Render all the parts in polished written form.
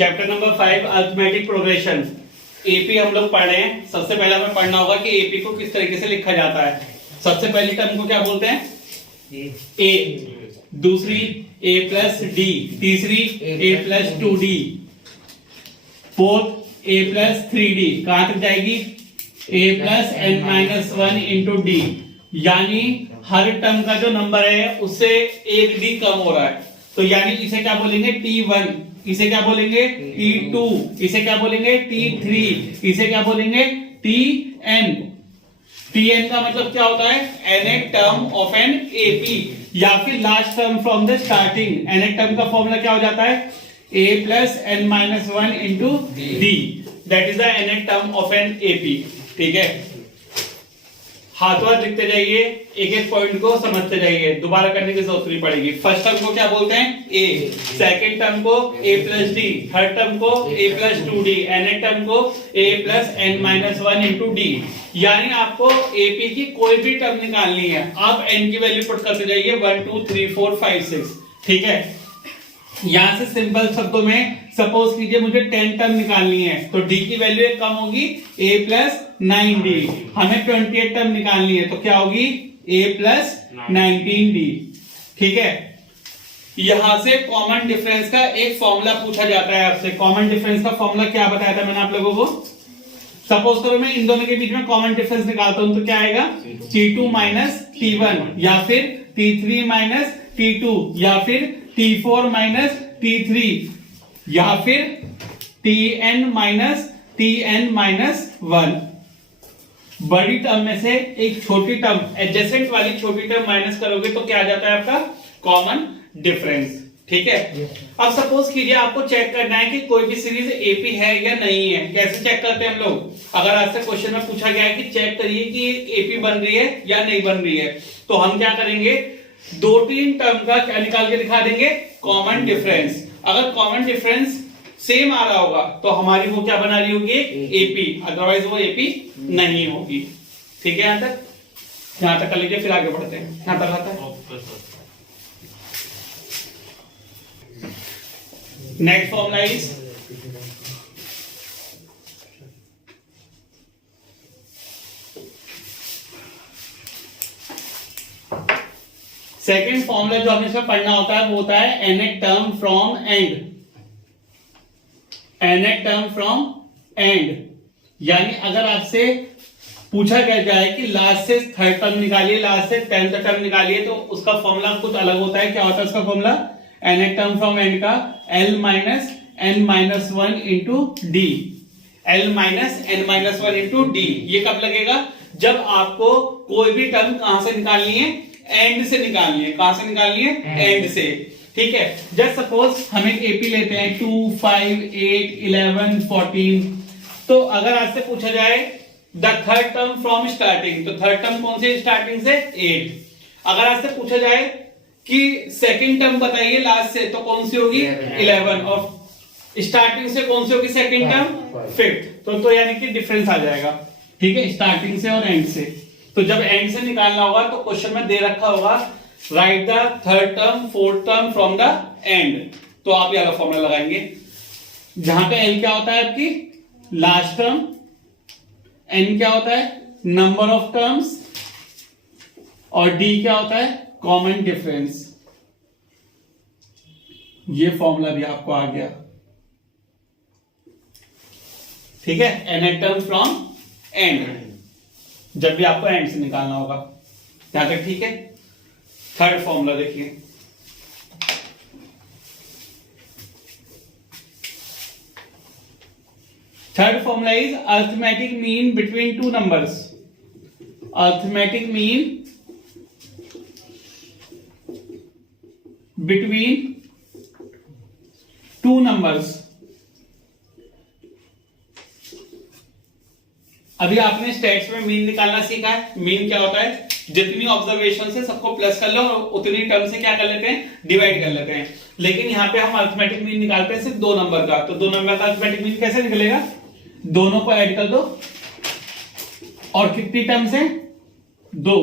Chapter number 5 arithmetic progression. AP हम लोग पढ़ रहे हैं। सबसे पहले हमें पढ़ना होगा कि एपी को किस तरीके से लिखा जाता है। सबसे पहली टर्म को क्या बोलते हैं? ए। दूसरी ए प्लस डी। तीसरी A plus 2d। Fourth A plus 3d। कहां तक जाएगी? A plus N minus 1 into D. यानी हर टर्म का जो नंबर है उससे एक डी कम हो रहा है, तो यानी इसे क्या बोलेंगे? T1। इसे क्या बोलेंगे? T2। इसे क्या बोलेंगे? T3। इसे क्या बोलेंगे? Tn। Tn का मतलब क्या होता है? nth term of an AP, या फिर last term from the starting. nth term का फॉर्मूला क्या हो जाता है? a plus N minus 1 into D. That is the nth term of an AP. ठीक है, हाथों हाथ लिखते जाइए, एक एक पॉइंट को समझते जाइए, दोबारा करने की जरूरत नहीं पड़ेगी। फर्स्ट टर्म को क्या बोलते हैं? ए। सेकंड टर्म को A plus D. Third term को A plus 2d। nth term को A plus N minus 1 into D. यानी आपको एपी की कोई भी टर्म निकालनी है, आप एन की वैल्यू पुट करते जाइए 1 2 3 4 5 6। ठीक है, यहां से सिंपल शब्दों में सपोज कीजिए मुझे 10 टर्म निकालनी है, तो डी की वैल्यू एक कम होगी, a प्लस 9d। हमें 28 टर्म निकालनी है, तो क्या होगी? a plus 19d। ठीक है, यहां से कॉमन डिफरेंस का एक फॉर्मूला पूछा जाता है आपसे। कॉमन डिफरेंस का फॉर्मूला क्या बताया था मैंने आप लोगों को? सपोज करो मैं इन दोनों के बीच में कॉमन डिफरेंस निकालता हूं, तो क्या आएगा? T2 माइनस T1, या फिर T3 माइनस T2, या फिर T4 माइनस T3, या फिर Tn माइनस 1। बड़ी टर्म में से एक छोटी टर्म, एडजेसेंट वाली छोटी टर्म माइनस करोगे तो क्या आ जाता है आपका? Common difference. ठीक है, अब सपोज कीजिए आपको चेक करना है कि कोई भी सीरीज एपी है या नहीं है। कैसे चेक करते हैं हम लोग? अगर आपसे क्वेश्चन में पूछा गया है कि चेक करिए कि एपी बन रही है या नहीं बन रही है, तो हम क्या करेंगे? 2-3 टर्म का क्या निकाल के दिखा देंगे? Common difference. अगर कॉमन डिफरेंस सेम आ रहा होगा तो हमारी वो क्या बना रही होगी? एपी, अदरवाइज वो एपी नहीं होगी। ठीक है, यहां तक कर लीजिए, फिर आगे बढ़ते हैं। यहां तक आता है। Next formula is second formula जो हमें इसमें पढ़ना होता है वो होता है nth term from and. nth term from and, यानी अगर आपसे पूछा गया जाए कि लास्ट से थर्ड टर्म निकालिए, लास्ट से 10th टर्म निकालिए, तो उसका फॉर्मूला कुछ अलग होता है। क्या होता है उसका formula? nth term from and का l minus n minus 1 into D. l minus n minus 1 into D. ये कब लगेगा? जब आपको कोई भी टर्म कहां से निकालनी है? एंड से निकालनी है। कहां से निकालनी है? एंड से। ठीक है, जस्ट सपोज हम एक एपी लेते हैं 2 5 8 11 14। तो अगर आपसे पूछा जाए the third term from starting, तो थर्ड टर्म कौन से स्टार्टिंग से? 8। अगर आपसे पूछा जाए कि सेकंड टर्म बताइए लास्ट से, तो कौन सी होगी? 11। और स्टार्टिंग से कौन सी होगी सेकंड टर्म? 5th। तो यानी कि डिफरेंस आ जाएगा। ठीक है, स्टार्टिंग से और एंड से। तो जब एंड से निकालना होगा तो क्वेश्चन में दे रखा होगा right the third term fourth term from the end, तो आप यह फॉर्मूला लगाएंगे जहां पे एल क्या होता है? आपकी लास्ट टर्म। एन क्या होता है? Number of terms. और डी क्या होता है? Common difference. ये फॉर्मूला भी आपको आ गया। ठीक है, nth टर्म फ्रॉम एंड, जब भी आपको एंड से निकालना होगा। यहां तक ठीक है। थर्ड फॉर्मूला देखिए, third formula is arithmetic mean between two numbers. Arithmetic mean between two numbers. अभी आपने स्टैट्स में मीन निकालना सीखा है। मीन क्या होता है? जितनी ऑब्जर्वेशन से सबको प्लस कर लो और उतनी टर्म से क्या कर लेते हैं? डिवाइड कर लेते हैं। लेकिन यहाँ पे हम अरिथमेटिक मीन निकालते हैं सिर्फ 2 नंबर का। तो 2 नंबर का अरिथमेटिक मीन कैसे निकलेगा? दोनों को ऐड कर दो, और कितनी टर्म्स है? 2।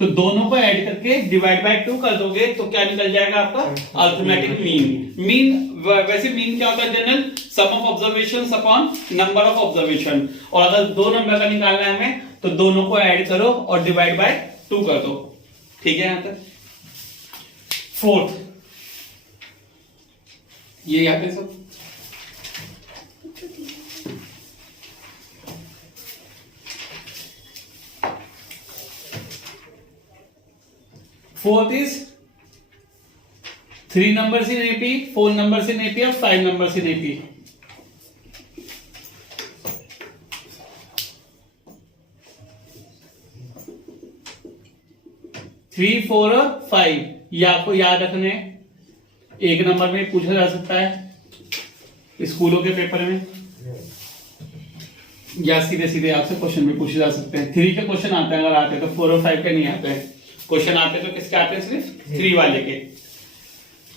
तो दोनों को ऐड करके डिवाइड बाय 2 कर दोगे तो क्या निकल जाएगा आपका अर्थमेटिक मीन। मीन वैसे मीन क्या होता है general, sum of observations upon number of observation, और अगर 2 नंबर का निकालना है हमें तो दोनों को ऐड करो और डिवाइड बाय 2 कर दो। ठीक है यहां तक। फोर्थ ये यहाँ पे सब fourth is 3 numbers in AP, 4 numbers in AP और 5 numbers in AP। थ्री, 4 और 5 ये आपको याद रखने, एक नंबर में पूछा जा सकता है स्कूलों के पेपर में, या सीधे सीधे आपसे क्वेश्चन भी पूछे जा सकते हैं। 3 के क्वेश्चन आते हैं, अगर आते हैं तो 4 और 5 के नहीं आते हैं। क्वेश्चन आते तो किसके आते हैं, सिर्फ 3 वाले के।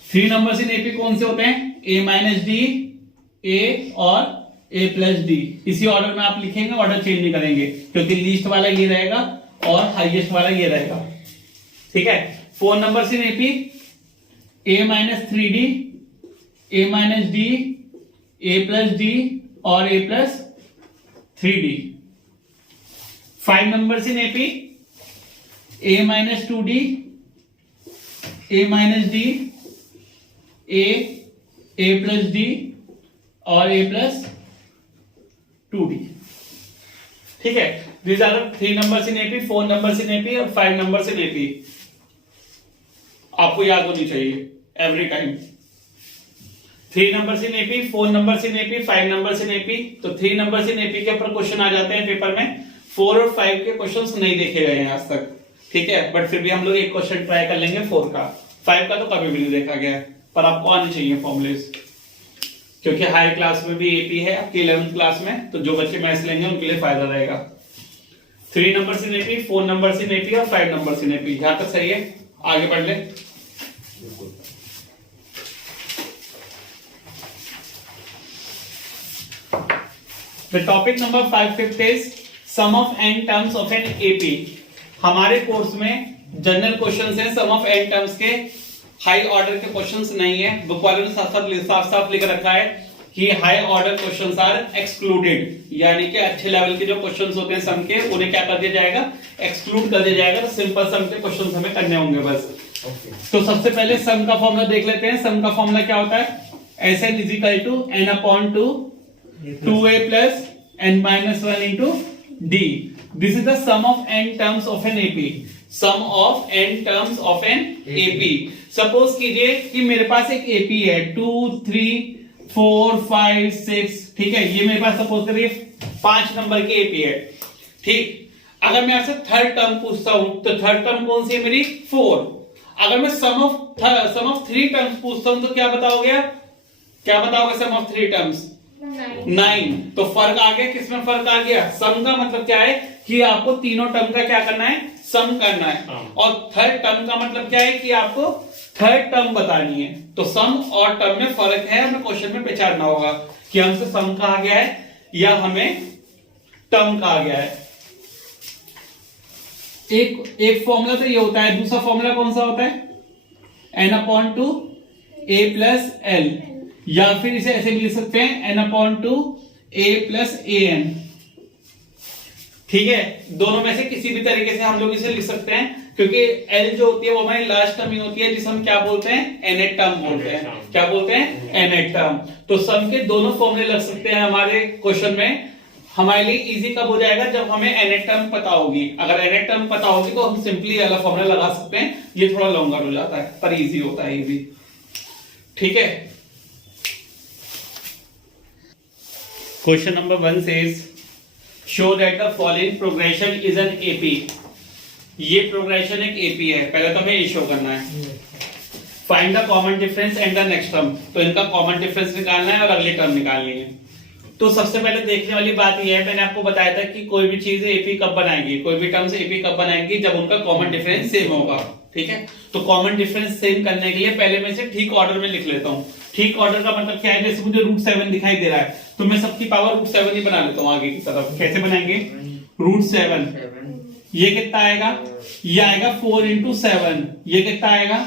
3 नंबर्स इन एपी कौन से होते हैं, a माइनस डी, ए और a प्लस डी। इसी ऑर्डर में आप लिखेंगे, ऑर्डर चेंज नहीं करेंगे, क्योंकि लीस्ट वाला ये रहेगा और हाईएस्ट वाला ये रहेगा। ठीक है। 4 numbers in AP a minus 3d, a minus D, a plus D और a plus 3d। 5 numbers in AP a minus 2d, a minus D, a plus D और a प्लस 2d। ठीक है। These are the 3 numbers in AP, 4 numbers in AP और 5 numbers in AP। आपको याद होनी चाहिए every time. 3 numbers in AP, 4 numbers in AP, 5 numbers in AP। तो 3 numbers in AP के ऊपर क्वेश्चन आ जाते हैं पेपर में। 4 और 5 के क्वेश्चंस नहीं देखे गए हैं आज तक। ठीक है, बट फिर भी हम लोग एक क्वेश्चन ट्राई कर लेंगे 4 का। 5 का तो कभी भी नहीं देखा गया है, पर आपको आने चाहिए फॉर्मूलेस, क्योंकि हायर क्लास में भी एपी है आपकी 11th क्लास में, तो जो बच्चे मैथ्स लेंगे उनके लिए फायदा रहेगा। 3 numbers in AP, 4 numbers in AP और 5 नंबर्स इन एपी। यहां तक सही है, आगे बढ़ ले। The topic number 5 is sum of n terms of an AP। हमारे कोर्स में जनरल क्वेश्चंस हैं, सम ऑफ n टर्म्स के, हाई ऑर्डर के क्वेश्चंस नहीं है। बुक वालों ने साफ साफ लिख रखा है कि high order questions are excluded, यानी कि अच्छे लेवल के जो क्वेश्चंस होते हैं सम के, उन्हें क्या कर दिया जाएगा, एक्सक्लूड कर दिया जाएगा। तो सिंपल सम के क्वेश्चंस हमें करने होंगे बस। तो सबसे पहले सम का फॉर्मूला देख लेते हैं। सम का फॉर्मूला क्या होता है, Sn is equal to n upon 2a plus n minus 1 into d। This is the sum of n terms of an AP। Sum of n terms of an AP। Suppose कीजिए कि मेरे पास एक AP है 2, 3, 4, 5, 6। ठीक है, ये मेरे पास suppose करिए 5 नंबर की AP है। ठीक, अगर मैं आपसे थर्ड टर्म पूछता हूं तो थर्ड टर्म कौन सी है मेरी, 4। अगर मैं सम ऑफ 3 टर्म्स पूछता हूं तो क्या बताओगे आप, क्या बताओगे सम ऑफ 3 टर्म्स, 9। तो फर्क आ गया, किसमें फर्क आ गया, सम का मतलब क्या है कि आपको तीनों टर्म का क्या करना है, सम करना है। और थर्ड टर्म का मतलब क्या है कि आपको थर्ड टर्म बतानी है। तो सम और टर्म में फर्क है, हमें क्वेश्चन में पहचानना होगा कि हमसे सम कहा गया है या हमें टर्म कहा गया है। एक फॉर्मूला तो ये होता है, दूसरा फॉर्मूला कौन सा होता है, n upon 2 a plus l, या फिर इसे ऐसे भी लिख सकते हैं n upon 2 a plus an। ठीक है, दोनों में से किसी भी तरीके से हम लोग इसे लिख सकते हैं, क्योंकि l जो होती है वो हमारी लास्ट टर्म ही होती है, जिसे हम क्या बोलते हैं, nth टर्म बोलते हैं। क्या बोलते हैं, nth टर्म। तो सम के दोनों फॉर्मूले लग सकते हैं हमारे क्वेश्चन में। हमारे लिए इजी कब हो जाएगा, जब हमें nth टर्म पता होगी। अगर nth टर्म पता होगी तो हम सिंपली वाला फॉर्मूला लगा सकते हैं। ये थोड़ा लॉन्गर हो जाता है पर इजी होता है ये भी। ठीक है, question number 1 says show that the following progression is an AP. ये प्रोग्रेशन एक एपी है, पहले तो हमें ये शो करना है। Find the common difference and the next term. तो इनका कॉमन डिफरेंस निकालना है और अगली टर्म निकालनी है। तो सबसे पहले देखने वाली बात यह है, मैंने आपको बताया था कि कोई भी चीज एपी कब बनाएगी, कोई भी टर्म्स एपी कब बनाएगी, जब उनका कॉमन डिफरेंस सेम होगा। ठीक है, तो कॉमन डिफरेंस सेम करने के लिए पहले मैं इसे ठीक ऑर्डर में लिख लेता हूं। ठीक ऑर्डर का मतलब क्या है, जैसे मुझे √7 दिखाई दे रहा है तो मैं सबकी पावर √7 ही बना लेता हूं आगे की तरफ। कैसे बनाएंगे, √7 ये कितना आएगा, ये आएगा 4 इंटू 7, ये कितना आएगा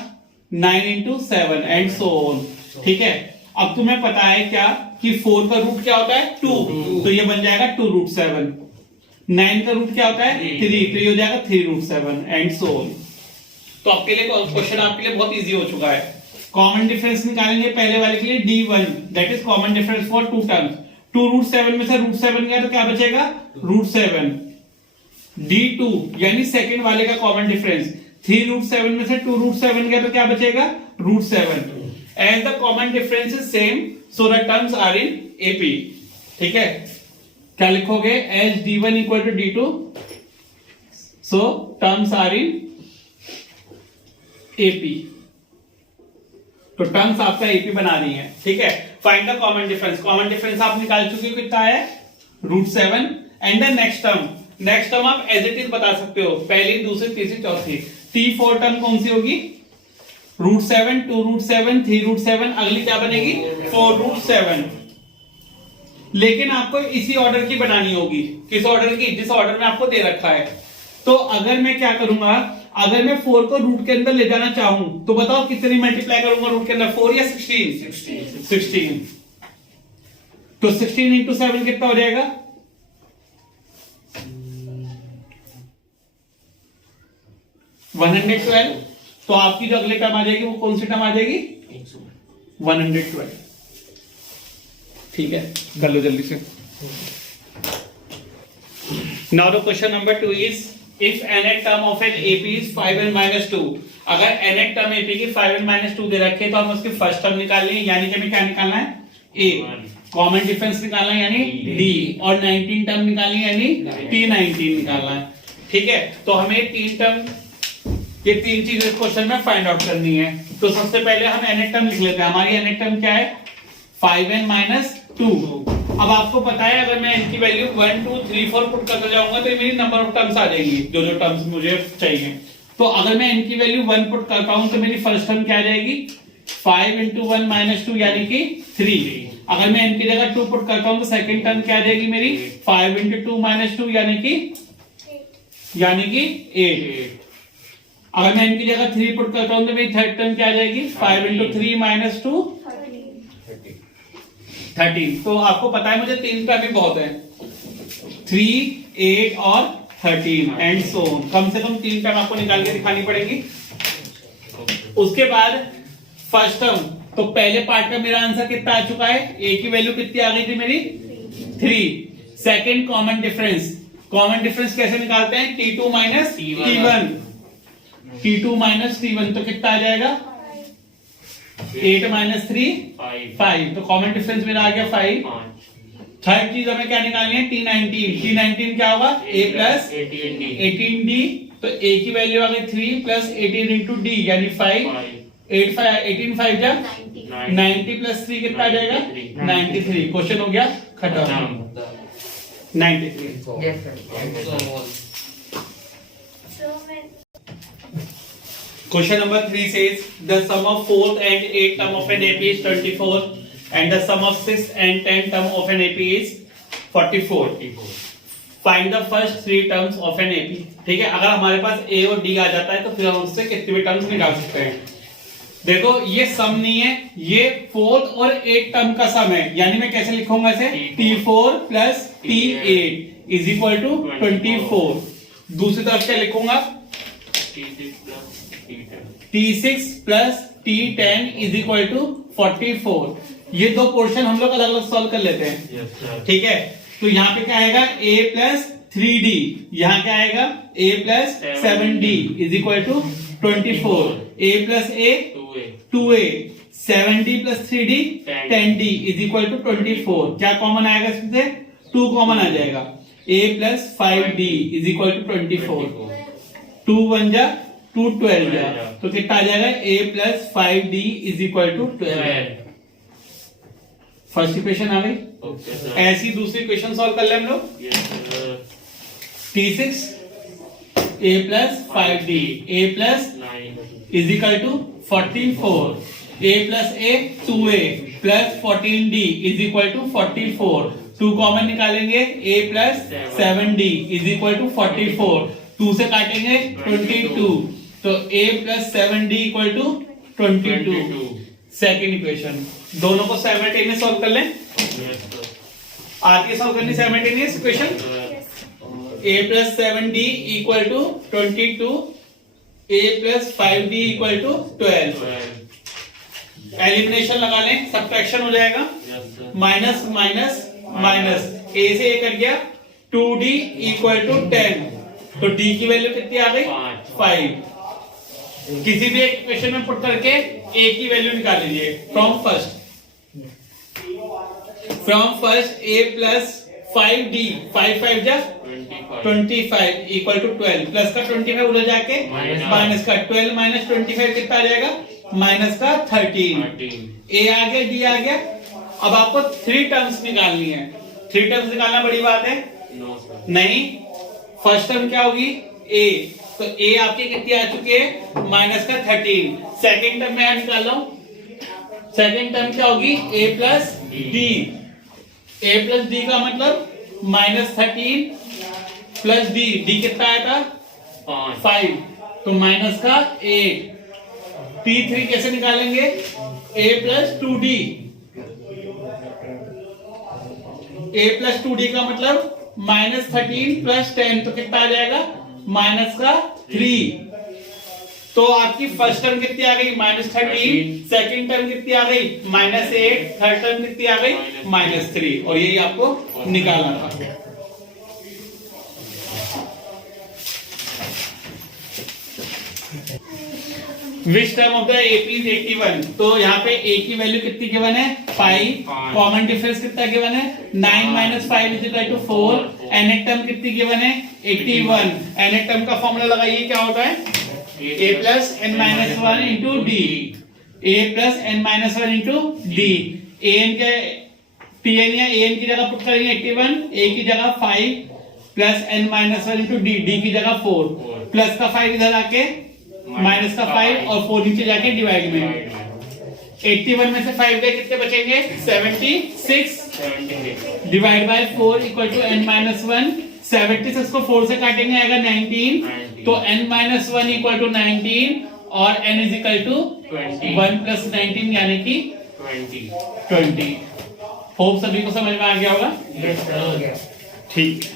9 इंटू 7 एंड सो ऑन। ठीक है, अब तुम्हें पता है क्या कि 4 का रूट क्या होता है 2, तो ये बन जाएगा 2 रूट 7। 9 का रूट क्या होता है 3, तो ये हो जाएगा 3 रूट 7 एंड सो ऑन। तो आपके लिए क्वेश्चन आपके लिए बहुत इजी हो चुका है। कॉमन डिफरेंस निकालेंगे पहले वाले के लिए D1, that is common difference for two terms. 2 root 7 में से रूट 7 गया तो क्या बचेगा रूट 7। D2 यानी सेकंड वाले का कॉमन डिफरेंस, 3 रूट 7 में से 2 रूट 7 गया तो क्या बचेगा root 7। As the common difference is same so the terms are in AP। ठीक है, क्या लिखोगे as D1 equal to D2, so terms are in AP। तो टर्म्स आपका AP बना रही है। ठीक है, find the common difference. Common difference आप निकाल चुके हो, कितना है root 7 and the next term. Next term आप एज इट इज बता सकते हो, पहली दूसरी तीसरी चौथी। T4 टर्म कौन सी होगी रूट 7, 2 रूट 7, 3 रूट 7, अगली क्या बनेगी 4 रूट 7। लेकिन आपको इसी ऑर्डर की बनानी होगी, किस ऑर्डर की, जिस ऑर्डर में आपको दे रखा है। तो अगर मैं क्या करूंगा, अगर मैं 4 को रूट के अंदर ले जाना चाहूं तो बताओ कितनी मल्टीप्लाई करूंगा रूट के अंदर, 4 या 16? 16। तो 16 इंटू 7 कितना हो जाएगा 112। तो आपकी जो अगली टर्म आ जाएगी वो कौन सी टर्म आ जाएगी 112। ठीक है, कर लो जल्दी से। Now the question number 2 is if nth term of an AP is 5n minus 2। अगर nth टर्म AP की 5n minus 2 दे रखे तो हमें उसकी फर्स्ट टर्म निकाल लेंगे, यानी कि हमें क्या निकालना है A, कॉमन डिफरेंस निकालना है यानी D, और 19 टर्म निकालनी है यानी T19 निकालना है। ठीक है, तो हमें तीन टर्म, ये तीन चीजें क्वेश्चन में फाइंड आउट करनी है। तो सबसे पहले हम nth टर्म लिख लेते हैं। हमारी nth टर्म क्या है 5n minus 2। अब आपको पता है अगर मैं n की वैल्यू 1 2 3 4 पुट करता जाऊंगा तो ये मेरी नंबर ऑफ टर्म्स आ जाएंगी, जो जो टर्म्स मुझे चाहिए। तो अगर मैं n की वैल्यू 1 पुट करता हूं तो मेरी फर्स्ट टर्म क्या आ जाएगी 5 into 1 minus 2 यानी कि 3। अगर मैं n की जगह 2 पुट करता हूं तो सेकंड टर्म क्या आ जाएगी मेरी 5 into 2 minus 2 यानी कि 8। अगर मैं n की जगह 3 पुट करता हूं तो मेरी थर्ड टर्म क्या आ जाएगी 5 into 3 minus 2 13। तो आपको पता है मुझे तीन टर्म भी बहुत है, 3, 8 और 13 एंड सो ऑन। कम से कम तीन टर्म आपको निकाल के दिखानी पड़ेगी। उसके बाद फर्स्ट टर्म, तो पहले पार्ट का मेरा आंसर कितना आ चुका है, a की वैल्यू कितनी आ गई थी मेरी 3। Second common difference, common difference कैसे निकालते हैं T2 minus T1, T2 minus T1 तो कितना आ जाएगा 8 माइनस 3 5। तो कॉमन डिफरेंस मेरा आ गया 5। थर्ड चीज हमें क्या निकालनी है T19। T19 क्या होगा a प्लस 18d। तो a की वैल्यू आ गई 3 प्लस 18 इंटू d यानी 5। 18 5 जा 90 प्लस 3 कितना आ जाएगा 93। क्वेश्चन हो गया खत्म 93। Question number 3 says the sum of 4th and 8th term of an AP is 24 and the sum of 6th and 10th term of an AP is 44. Find the first 3 terms of an AP। ठीक है, अगर हमारे पास A और D आ जाता है तो फिर हम उससे कितने भी टर्म्स निकाल सकते हैं। देखो ये सम नहीं है, ये 4th और 8th टर्म का सम है, यानी मैं कैसे लिखूंगा इसे T4 plus T8 is equal to 24। दूसरी तरफ क्या लिखूंगा T6 plus T10 is equal to 44। ये दो पोर्शन हम लोग अलग अलग सॉल्व कर लेते हैं। ठीक है, तो यहाँ पे क्या आएगा a प्लस 3d, यहाँ क्या आएगा a plus 7d is equal to 24। a plus a 2a, 7d plus 3d 10d is equal to 24। क्या कॉमन आएगा इसमें से 2 कॉमन आ जाएगा। a plus 5d is equal to 24। 2 1 जा 2 12 जा, तो कितना आ जाएगा a plus 5d is equal to 12। First equation आ गई। ऐसी दूसरी इक्वेशन सॉल्व कर ले हम लोग। T6 a plus 5d a plus is equal to 44। a plus a 2a plus 14d is equal to 44। 2 common निकालेंगे a plus 7d is equal to 44। 2 से काटेंगे 22, तो a plus 7d equal to 22। Second equation, दोनों को simultaneous solve कर लें। आती है सॉल्व करनी simultaneous equation. a plus 7d equal to 22, a plus 5d equal to 12। Elimination लगा लें, सब्ट्रैक्शन हो जाएगा, माइनस माइनस माइनस, a से a कट गया, 2d इक्वल टू 10, तो d की वैल्यू कितनी आ गई 5। किसी भी एक इक्वेशन में पुट करके a की वैल्यू निकाल लीजिए। From first a plus 5d, 5 5 जा 25 इक्वल टू 12, प्लस का 25 उधर जाके माइनस का 12 माइनस 25 कितना आ जाएगा, माइनस का 13। a आ गया, d आ गया। अब आपको 3 टर्म्स निकालनी है। 3 टर्म्स निकालना बड़ी बात है नहीं। फर्स्ट टर्म क्या होगी a, तो a आपकी कितनी आ चुकी है, माइनस का 13। सेकेंड टर्म में निकाल रहा हूं। सेकेंड टर्म क्या होगी, a plus d। a plus d का मतलब माइनस 13 प्लस d, d कितना आया था 5, तो माइनस का 8। T3 कैसे निकालेंगे, a plus 2d। a plus 2d का मतलब माइनस 13 प्लस 10, तो कितना आ जाएगा, माइनस का 3। तो आपकी फर्स्ट टर्म कितनी आ गई, माइनस 13। सेकेंड टर्म कितनी आ गई, माइनस 8। थर्ड टर्म कितनी आ गई, माइनस 3। और यही आपको निकालना था। Which term of the AP is 81, तो यहाँ पे a की वैल्यू कितनी गिवन है 5, कॉमन डिफरेंस कितना गिवन है 9 minus 5 is equal to 4। nth term कितनी गिवन है 81। nth टर्म का फॉर्मूला लगाइए, क्या होता है a plus n minus 1 into D, a plus n minus 1 into D. an के pn या an की जगह पुट करेंगे 81, a की जगह 5 plus n minus 1 into D, D की जगह 4, प्लस का 5 इधर आके माइनस का 5 और 4 नीचे जाके डिवाइड में। 81 में से 5 गए, कितने बचेंगे 76 divide by 4 equal to n minus 1। 76 को 4 से काटेंगे आएगा 19, तो n माइनस 1 इक्वल टू 19 और n is equal to 1 plus 19 यानी कि 20। होप सभी को समझ में आ गया होगा। ठीक है।